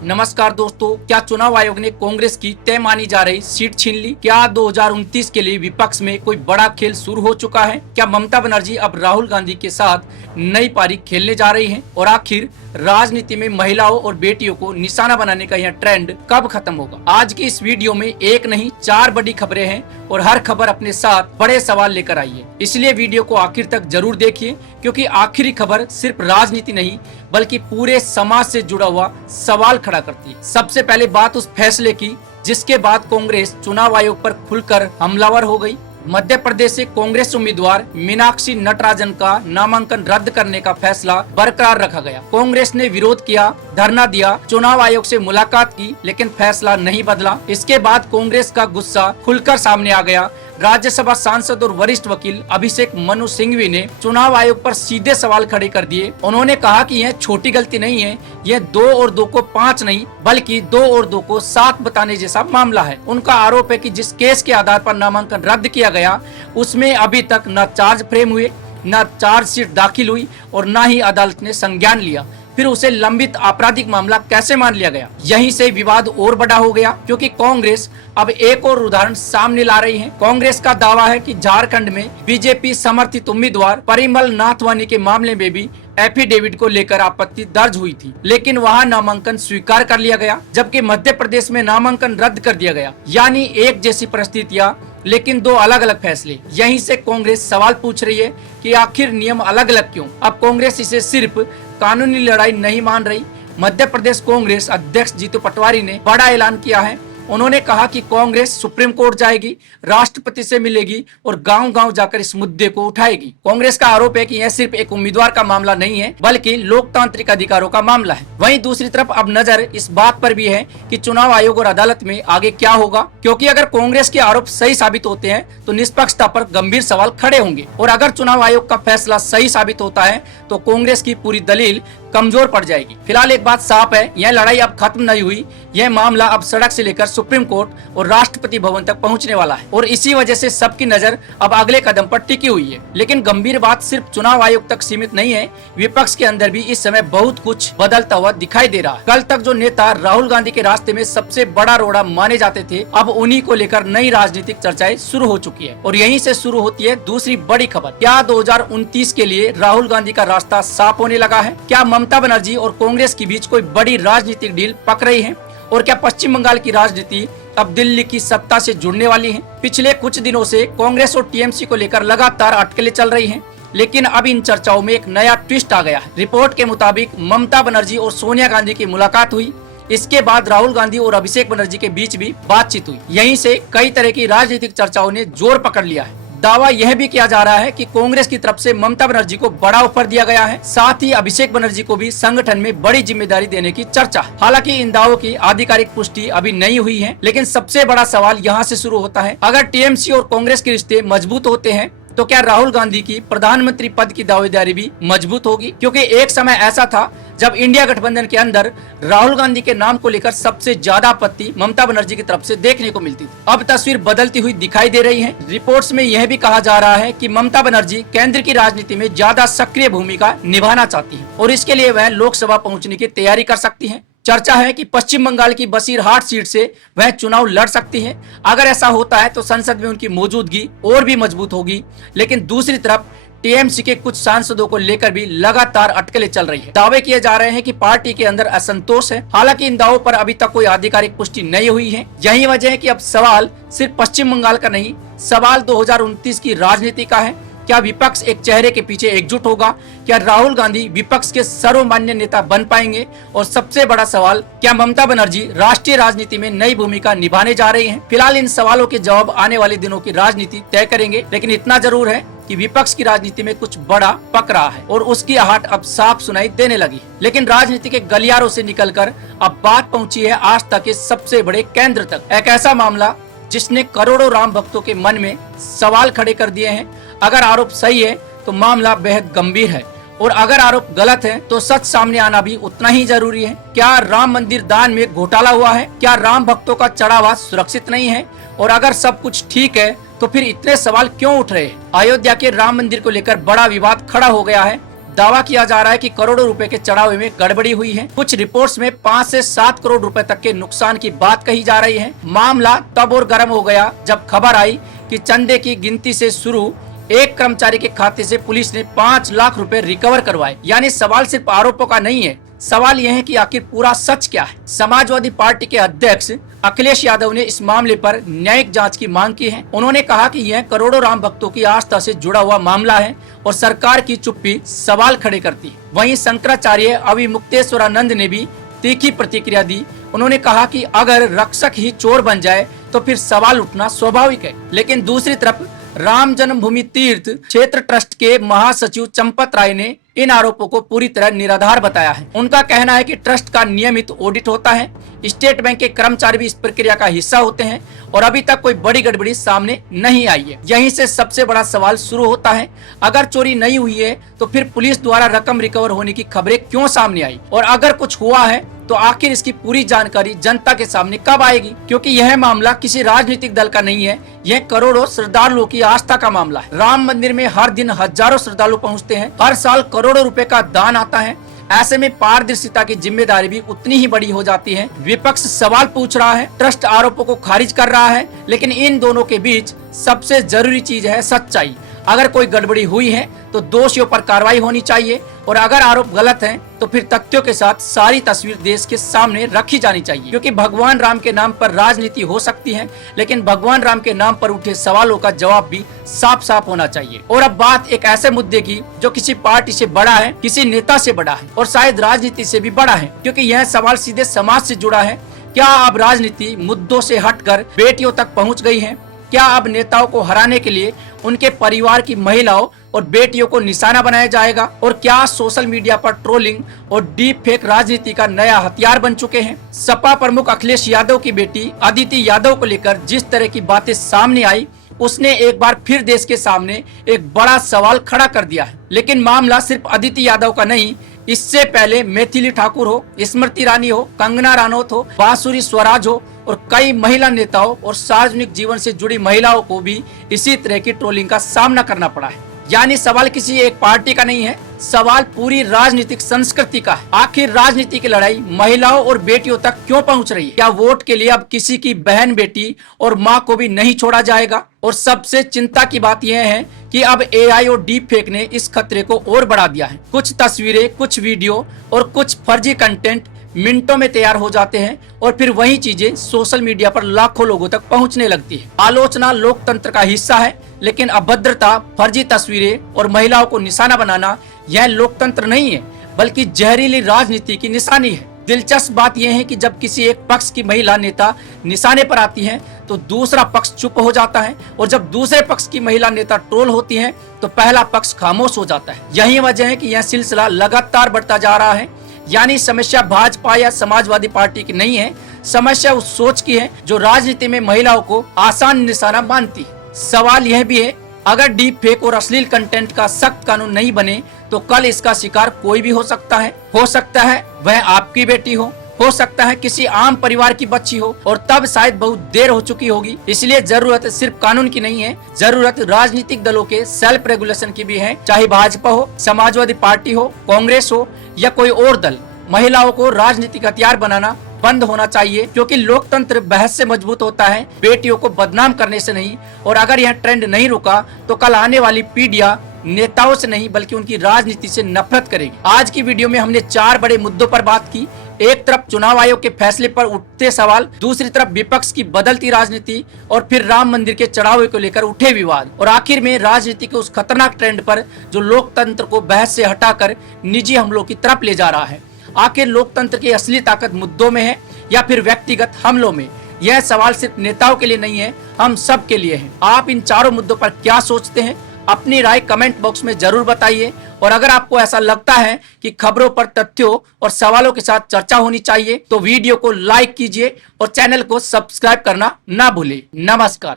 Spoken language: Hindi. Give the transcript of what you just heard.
नमस्कार दोस्तों, क्या चुनाव आयोग ने कांग्रेस की तय मानी जा रही सीट छीन ली? क्या 2029 के लिए विपक्ष में कोई बड़ा खेल शुरू हो चुका है? क्या ममता बनर्जी अब राहुल गांधी के साथ नई पारी खेलने जा रही हैं? और आखिर राजनीति में महिलाओं और बेटियों को निशाना बनाने का यह ट्रेंड कब खत्म होगा? आज की इस वीडियो में एक नहीं 4 बड़ी खबरें हैं और हर खबर अपने साथ बड़े सवाल लेकर आई है। इसलिए वीडियो को आखिर तक जरूर देखिए, क्योंकि आखिरी खबर सिर्फ राजनीति नहीं बल्कि पूरे समाज से जुड़ा हुआ सवाल खड़ा करती है। सबसे पहले बात उस फैसले की जिसके बाद कांग्रेस चुनाव आयोग पर खुलकर हमलावर हो गई। मध्य प्रदेश से कांग्रेस उम्मीदवार मीनाक्षी नटराजन का नामांकन रद्द करने का फैसला बरकरार रखा गया। कांग्रेस ने विरोध किया, धरना दिया, चुनाव आयोग से मुलाकात की, लेकिन फैसला नहीं बदला। इसके बाद कांग्रेस का गुस्सा खुलकर सामने आ गया। राज्यसभा सांसद और वरिष्ठ वकील अभिषेक मनु सिंघवी ने चुनाव आयोग पर सीधे सवाल खड़े कर दिए। उन्होंने कहा कि यह छोटी गलती नहीं है, यह 2 और 2 को 5 नहीं बल्कि 2 और 2 को 7 बताने जैसा मामला है। उनका आरोप है कि जिस केस के आधार पर नामांकन रद्द किया गया उसमें अभी तक न चार्ज फ्रेम हुए, न चार्जशीट दाखिल हुई और न ही अदालत ने संज्ञान लिया। फिर उसे लंबित आपराधिक मामला कैसे मान लिया गया? यहीं से विवाद और बड़ा हो गया, क्योंकि कांग्रेस अब एक और उदाहरण सामने ला रही है। कांग्रेस का दावा है कि झारखंड में बीजेपी समर्थित उम्मीदवार परिमल नाथवानी के मामले में भी एफिडेविट को लेकर आपत्ति दर्ज हुई थी, लेकिन वहां नामांकन स्वीकार कर लिया गया, जबकि मध्य प्रदेश में नामांकन रद्द कर दिया गया। यानी एक जैसी परिस्थितियां लेकिन 2 अलग अलग फैसले। यहीं से कांग्रेस सवाल पूछ रही है कि आखिर नियम अलग अलग क्यों? अब कांग्रेस इसे सिर्फ कानूनी लड़ाई नहीं मान रही। मध्य प्रदेश कांग्रेस अध्यक्ष जीतू पटवारी ने बड़ा ऐलान किया है। उन्होंने कहा कि कांग्रेस सुप्रीम कोर्ट जाएगी, राष्ट्रपति से मिलेगी और गांव-गांव जाकर इस मुद्दे को उठाएगी। कांग्रेस का आरोप है कि यह सिर्फ एक उम्मीदवार का मामला नहीं है बल्कि लोकतांत्रिक अधिकारों का मामला है। वहीं दूसरी तरफ अब नजर इस बात पर भी है कि चुनाव आयोग और अदालत में आगे क्या होगा, क्योंकि अगर कांग्रेस के आरोप सही साबित होते हैं तो निष्पक्षता पर गंभीर सवाल खड़े होंगे, और अगर चुनाव आयोग का फैसला सही साबित होता है तो कांग्रेस की पूरी दलील कमजोर पड़ जाएगी। फिलहाल एक बात साफ है, यह लड़ाई अब खत्म नहीं हुई। यह मामला अब सड़क से लेकर सुप्रीम कोर्ट और राष्ट्रपति भवन तक पहुंचने वाला है, और इसी वजह से सबकी नजर अब अगले कदम पर टिकी हुई है। लेकिन गंभीर बात सिर्फ चुनाव आयोग तक सीमित नहीं है, विपक्ष के अंदर भी इस समय बहुत कुछ बदलता हुआ दिखाई दे रहा है। कल तक जो नेता राहुल गांधी के रास्ते में सबसे बड़ा रोड़ा माने जाते थे, अब उन्हीं को लेकर नई राजनीतिक चर्चाएं शुरू हो चुकी है, और यहीं से शुरू होती है दूसरी बड़ी खबर। क्या 2029 के लिए राहुल गांधी का रास्ता साफ होने लगा है? क्या ममता बनर्जी और कांग्रेस के बीच कोई बड़ी राजनीतिक डील पक रही है? और क्या पश्चिम बंगाल की राजनीति अब दिल्ली की सत्ता से जुड़ने वाली है? पिछले कुछ दिनों से कांग्रेस और टीएमसी को लेकर लगातार अटकलें चल रही हैं, लेकिन अब इन चर्चाओं में एक नया ट्विस्ट आ गया है। रिपोर्ट के मुताबिक ममता बनर्जी और सोनिया गांधी की मुलाकात हुई। इसके बाद राहुल गांधी और अभिषेक बनर्जी के बीच भी बातचीत हुई। यहीं से कई तरह की राजनीतिक चर्चाओं ने जोर पकड़ लिया है। दावा यह भी किया जा रहा है कि कांग्रेस की तरफ से ममता बनर्जी को बड़ा ऑफर दिया गया है, साथ ही अभिषेक बनर्जी को भी संगठन में बड़ी जिम्मेदारी देने की चर्चा है। हालांकि इन दावों की आधिकारिक पुष्टि अभी नहीं हुई है, लेकिन सबसे बड़ा सवाल यहाँ से शुरू होता है, अगर टीएमसी और कांग्रेस के रिश्ते मजबूत होते हैं तो क्या राहुल गांधी की प्रधानमंत्री पद की दावेदारी भी मजबूत होगी? क्योंकि एक समय ऐसा था जब इंडिया गठबंधन के अंदर राहुल गांधी के नाम को लेकर सबसे ज्यादा आपत्ति ममता बनर्जी की तरफ से देखने को मिलती थी। अब तस्वीर बदलती हुई दिखाई दे रही है। रिपोर्ट्स में यह भी कहा जा रहा है कि ममता बनर्जी केंद्र की राजनीति में ज्यादा सक्रिय भूमिका निभाना चाहती है, और इसके लिए वह लोकसभा पहुंचने की तैयारी कर सकती है। चर्चा है कि पश्चिम बंगाल की बसीरहाट सीट से वह चुनाव लड़ सकती है। अगर ऐसा होता है तो संसद में उनकी मौजूदगी और भी मजबूत होगी। लेकिन दूसरी तरफ टीएमसी के कुछ सांसदों को लेकर भी लगातार अटकलें चल रही है। दावे किए जा रहे हैं कि पार्टी के अंदर असंतोष है। हालांकि इन दावों पर अभी तक कोई आधिकारिक पुष्टि नहीं हुई है। यही वजह है कि अब सवाल सिर्फ पश्चिम बंगाल का नहीं, सवाल 2029 की राजनीति का है। क्या विपक्ष एक चेहरे के पीछे एकजुट होगा? क्या राहुल गांधी विपक्ष के सर्वमान्य नेता बन पाएंगे? और सबसे बड़ा सवाल, क्या ममता बनर्जी राष्ट्रीय राजनीति में नई भूमिका निभाने जा रही हैं? फिलहाल इन सवालों के जवाब आने वाले दिनों की राजनीति तय करेंगे, लेकिन इतना जरूर है कि विपक्ष की राजनीति में कुछ बड़ा पक रहा है और उसकी आहट अब साफ सुनाई देने लगी। लेकिन राजनीति के गलियारों से निकलकर अब बात पहुंची है आस्था के सबसे बड़े केंद्र तक। एक ऐसा मामला जिसने करोड़ों राम भक्तों के मन में सवाल खड़े कर दिए हैं। अगर आरोप सही है तो मामला बेहद गंभीर है, और अगर आरोप गलत है तो सच सामने आना भी उतना ही जरूरी है। क्या राम मंदिर दान में घोटाला हुआ है? क्या राम भक्तों का चढ़ावा सुरक्षित नहीं है? और अगर सब कुछ ठीक है तो फिर इतने सवाल क्यों उठ रहे हैं? अयोध्या के राम मंदिर को लेकर बड़ा विवाद खड़ा हो गया है। दावा किया जा रहा है कि करोड़ों रुपए के चढ़ावे में गड़बड़ी हुई है। कुछ रिपोर्ट्स में 5 से 7 करोड़ रुपए तक के नुकसान की बात कही जा रही है। मामला तब और गर्म हो गया जब खबर आई कि चंदे की गिनती से शुरू एक कर्मचारी के खाते से पुलिस ने 5 लाख रुपए रिकवर करवाए। यानी सवाल सिर्फ आरोपों का नहीं है, सवाल यह है कि आखिर पूरा सच क्या है। समाजवादी पार्टी के अध्यक्ष अखिलेश यादव ने इस मामले पर न्यायिक जांच की मांग की है। उन्होंने कहा कि यह करोड़ों राम भक्तों की आस्था से जुड़ा हुआ मामला है और सरकार की चुप्पी सवाल खड़े करती है। वहीं शंकराचार्य अविमुक्तेश्वरानंद ने भी तीखी प्रतिक्रिया दी। उन्होंने कहा कि अगर रक्षक ही चोर बन जाए तो फिर सवाल उठना स्वाभाविक है। लेकिन दूसरी तरफ राम जन्मभूमि तीर्थ क्षेत्र ट्रस्ट के महासचिव चंपत राय ने इन आरोपों को पूरी तरह निराधार बताया है। उनका कहना है कि ट्रस्ट का नियमित ऑडिट होता है, स्टेट बैंक के कर्मचारी भी इस प्रक्रिया का हिस्सा होते हैं और अभी तक कोई बड़ी गड़बड़ी सामने नहीं आई है। यहीं से सबसे बड़ा सवाल शुरू होता है, अगर चोरी नहीं हुई है तो फिर पुलिस द्वारा रकम रिकवर होने की खबरें क्यों सामने आई, और अगर कुछ हुआ है तो आखिर इसकी पूरी जानकारी जनता के सामने कब आएगी। क्योंकि यह मामला किसी राजनीतिक दल का नहीं है, यह करोड़ों श्रद्धालुओं की आस्था का मामला है। राम मंदिर में हर दिन हजारों श्रद्धालु पहुंचते हैं, हर साल करोड़ों रुपए का दान आता है। ऐसे में पारदर्शिता की जिम्मेदारी भी उतनी ही बड़ी हो जाती है। विपक्ष सवाल पूछ रहा है, ट्रस्ट आरोपों को खारिज कर रहा है, लेकिन इन दोनों के बीच सबसे जरूरी चीज है सच्चाई। अगर कोई गड़बड़ी हुई है तो दोषियों पर कार्रवाई होनी चाहिए और अगर आरोप गलत हैं तो फिर तथ्यों के साथ सारी तस्वीर देश के सामने रखी जानी चाहिए। क्योंकि भगवान राम के नाम पर राजनीति हो सकती है, लेकिन भगवान राम के नाम पर उठे सवालों का जवाब भी साफ साफ होना चाहिए। और अब बात एक ऐसे मुद्दे की जो किसी पार्टी से बड़ा है, किसी नेता से बड़ा है और शायद राजनीति से भी बड़ा है, क्योंकि यह सवाल सीधे समाज से जुड़ा है। क्या अब राजनीति मुद्दों से हटकर बेटियों तक पहुँच गई है? क्या अब नेताओं को हराने के लिए उनके परिवार की महिलाओं और बेटियों को निशाना बनाया जाएगा? और क्या सोशल मीडिया पर ट्रोलिंग और डीप फेक राजनीति का नया हथियार बन चुके हैं? सपा प्रमुख अखिलेश यादव की बेटी अदिति यादव को लेकर जिस तरह की बातें सामने आई, उसने एक बार फिर देश के सामने एक बड़ा सवाल खड़ा कर दिया है। लेकिन मामला सिर्फ अदिति यादव का नहीं, इससे पहले मैथिली ठाकुर हो, स्मृति ईरानी हो, कंगना रनौत हो, बांसुरी स्वराज हो और कई महिला नेताओं और सार्वजनिक जीवन से जुड़ी महिलाओं को भी इसी तरह की ट्रोलिंग का सामना करना पड़ा है। यानी सवाल किसी एक पार्टी का नहीं है, सवाल पूरी राजनीतिक संस्कृति का है। आखिर राजनीति की लड़ाई महिलाओं और बेटियों तक क्यों पहुंच रही है? क्या वोट के लिए अब किसी की बहन, बेटी और मां को भी नहीं छोड़ा जाएगा? और सबसे चिंता की बात यह है कि अब एआई और डीप फेक ने इस खतरे को और बढ़ा दिया है। कुछ तस्वीरें, कुछ वीडियो और कुछ फर्जी कंटेंट मिनटों में तैयार हो जाते हैं और फिर वही चीजें सोशल मीडिया पर लाखों लोगों तक पहुंचने लगती है। आलोचना लोकतंत्र का हिस्सा है, लेकिन अभद्रता, फर्जी तस्वीरें और महिलाओं को निशाना बनाना यह लोकतंत्र नहीं है, बल्कि जहरीली राजनीति की निशानी है। दिलचस्प बात यह है कि जब किसी एक पक्ष की महिला नेता निशाने पर आती है तो दूसरा पक्ष चुप हो जाता है, और जब दूसरे पक्ष की महिला नेता ट्रोल होती है तो पहला पक्ष खामोश हो जाता है। यही वजह है कि यह सिलसिला लगातार बढ़ता जा रहा है। यानी समस्या भाजपा या समाजवादी पार्टी की नहीं है, समस्या उस सोच की है जो राजनीति में महिलाओं को आसान निशाना मानती है। सवाल यह भी है, अगर डीप फेक और अश्लील कंटेंट का सख्त कानून नहीं बने तो कल इसका शिकार कोई भी हो सकता है। हो सकता है वह आपकी बेटी हो सकता है किसी आम परिवार की बच्ची हो, और तब शायद बहुत देर हो चुकी होगी। इसलिए जरूरत सिर्फ कानून की नहीं है, जरूरत राजनीतिक दलों के सेल्फ रेगुलेशन की भी है। चाहे भाजपा हो, समाजवादी पार्टी हो, कांग्रेस हो या कोई और दल, महिलाओं को राजनीतिक हथियार बनाना बंद होना चाहिए। क्योंकि लोकतंत्र बहस से मजबूत होता है, बेटियों को बदनाम करने से नहीं। और अगर यह ट्रेंड नहीं रुका तो कल आने वाली पीढ़ियां नेताओं से नहीं बल्कि उनकी राजनीति से नफरत करेगी। आज की वीडियो में हमने 4 बड़े मुद्दों पर बात की। एक तरफ चुनाव आयोग के फैसले पर उठते सवाल, दूसरी तरफ विपक्ष की बदलती राजनीति, और फिर राम मंदिर के चढ़ावे को लेकर उठे विवाद, और आखिर में राजनीति के उस खतरनाक ट्रेंड पर जो लोकतंत्र को बहस से हटाकर निजी हमलों की तरफ ले जा रहा है। आखिर लोकतंत्र की असली ताकत मुद्दों में है या फिर व्यक्तिगत हमलों में? यह सवाल सिर्फ नेताओं के लिए नहीं है, हम सब के लिए है। आप इन चारों मुद्दों पर क्या सोचते हैं? अपनी राय कमेंट बॉक्स में जरूर बताइए। और अगर आपको ऐसा लगता है कि खबरों पर तथ्यों और सवालों के साथ चर्चा होनी चाहिए तो वीडियो को लाइक कीजिए और चैनल को सब्सक्राइब करना ना भूलें। नमस्कार।